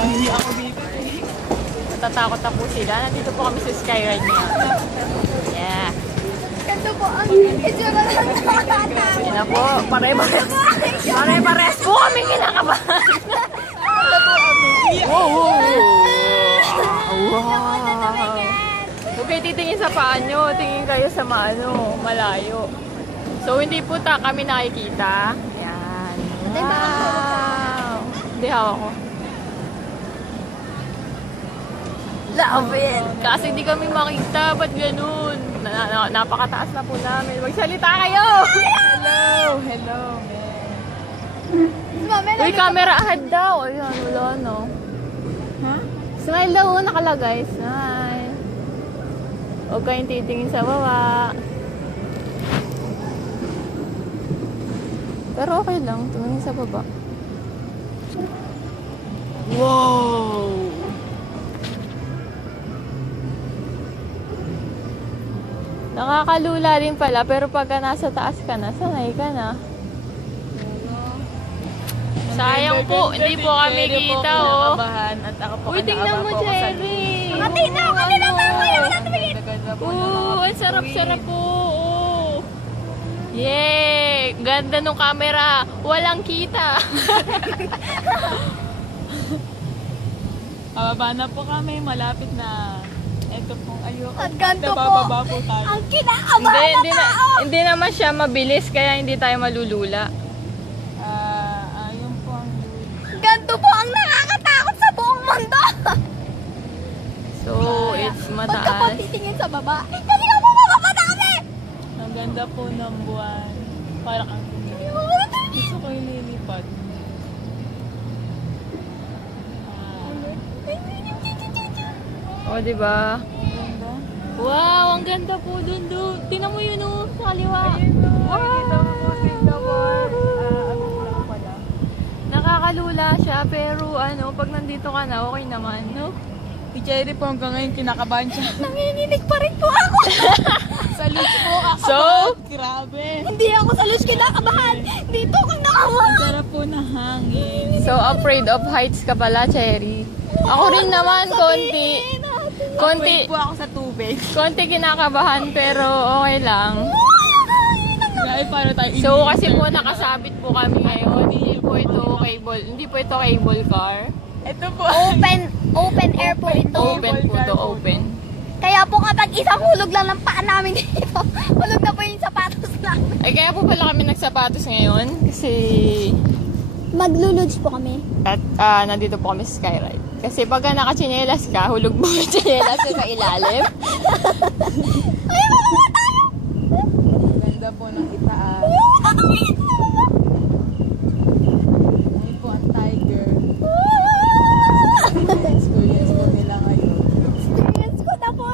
Hindi ako dito. Natatakot na po sila. Nandito po kami sa Skyride niya. Yeah. Ganto po ang itsura ng nakakatawa. Yun na po. Pare-pares po kami kinakabahan. Wow! Wow! Huwag kayo titingin sa paa nyo. Tingin kayo sa malayo. So, hindi po kami nakikita. Yan. Wow! Hindi hawak ko. Love it! Kasi hindi kami makita. Ba't ganun? Napakataas na po namin. Magsalita kayo! Hello! Hello, man. Uy, camera ahead daw. Ayun, wala no. Ha? Smile daw, nakalagay. Smile. Huwag kayong titingin sa baba. Pero okay lang, tumingin sa baba. Wow! Nakakalula din pala, pero pagka nasa taas ka na, sanay ka na. Sayang po, hindi po kami kita, oh. At ako po Uy, tingnan mo, Cherry. Tingnan ko nila mamaya. Wala tumingin. Ang sarap-sarap po. Oh. Yay! Ganda nung camera. Walang kita. Pababa na po kami, malapit na. Ito pong ayoko. At ganto po. Bababa po tayo. Ang kinakabahan na tao. Hindi naman siya mabilis, kaya hindi tayo malulula. Ayun po ang Ganto po ang nakakatakot sa buong mundo. So, it's Pagka po mataas. titingin sa baba, hindi ka po makapadami. Ang ganda po ng buwan. Parang ang gusto ko yung lilipad. O, diba? Ang ganda. Wow, ang ganda po dun. Tingnan mo yun, oh, sa kaliwa. Nakikita mo po Singapore. Ano lang pala. Nakakalula siya, pero pag nandito ka na, okay naman, no? Si Cherry po hanggang ngayon kinakabahan siya. Nanginginig pa rin po ako. Sa luch po ako. So? Grabe. Hindi ako sa luz kinakabahan. Dito ako nakabahan. Ang sarap po ng hangin. So, afraid of heights ka pala, Cherry. Ako rin naman, konti. Wait po ako sa tubig. Konti kinakabahan, pero okay lang. Grabe, para tayo So, kasi po nakasabit po kami ngayon. Hindi po ito cable car. Ito po. Open air po ito. Open po to, open. Kaya po kapag isang hulog lang ng paa namin dito, hulog na po yung sapatos namin. Ay, kaya po pala kami nagsapatos ngayon. Kasi, Magluluge po kami. at nandito po kami sa Skyride. Kasi pagka nakachinelas ka, hulog mo yung chinelas sa ilalim. Ang ganda po ng itaas. Ayun po ang tiger. Experience po nila ngayon. Experience ko na po.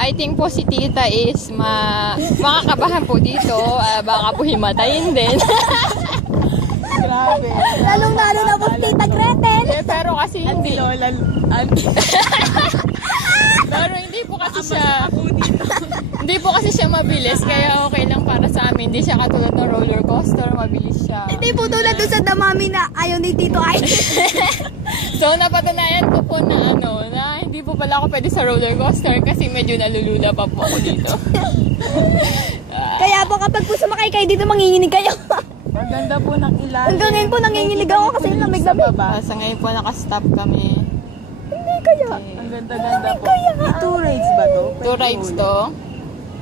I think po si Tita is makakabahan po dito. Baka po himatayin din. Grabe. Lalong-lalo na po si Tita Gretel. Pero kasi hindi. Lola. Pero hindi po kasi siya hindi po kasi siya mabilis, kaya okay lang para sa amin. Hindi siya katulad ng roller coaster, mabilis siya. Hindi po tulad doon sa damami na ayaw ni Tito ay. So napatunayan ko po na na hindi po pala ako pwede sa roller coaster kasi medyo nalulula pa po ako dito. Kaya po kapag po sumakay kayo dito, manginginig kayo. Ang ganda po ng ilalim. Hanggang ngayon po nanginginig ako kasi lamig-lamig. Sa ngayon po nakastop kami. Hindi kaya. Ang ganda-ganda po. Kaya. May 2 rides ba to? 2 rides to.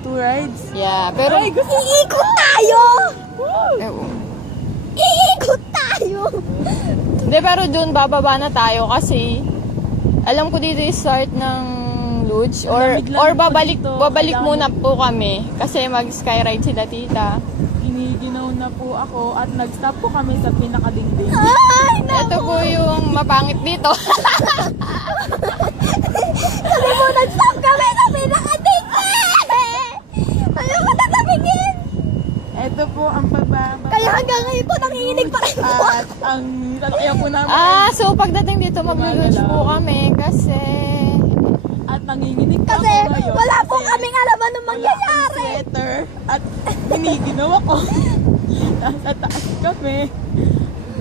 2 rides? Yeah, pero Iikot tayo! Iikot tayo! hindi, pero dun bababa na tayo kasi alam ko dito yung start ng luge or babalik muna po kami kasi mag skyride sila Tita. Iniginaw na po ako at nag-stop po kami sa pinakadingding. Ay, Ito po yung mapangit dito. sabi mo, nag-stop kami sa pinakating! Ayoko na tabingin! Ito po ang bababa. Kaya hanggang ngayon po nanginginig pa rin po. At ang tataya po namin. So pagdating dito mag-luge po kami kasi At nanginginig pa Kasi ako ngayon. wala po Kasi kaming alam anong wala mangyayari. akong sweater at giniginaw ako. Nasa taas kami.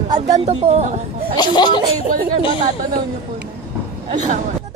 At ganito po. Giniginaw ako. Ay, yung mga cable car, matatanaw niyo po na. Alaman.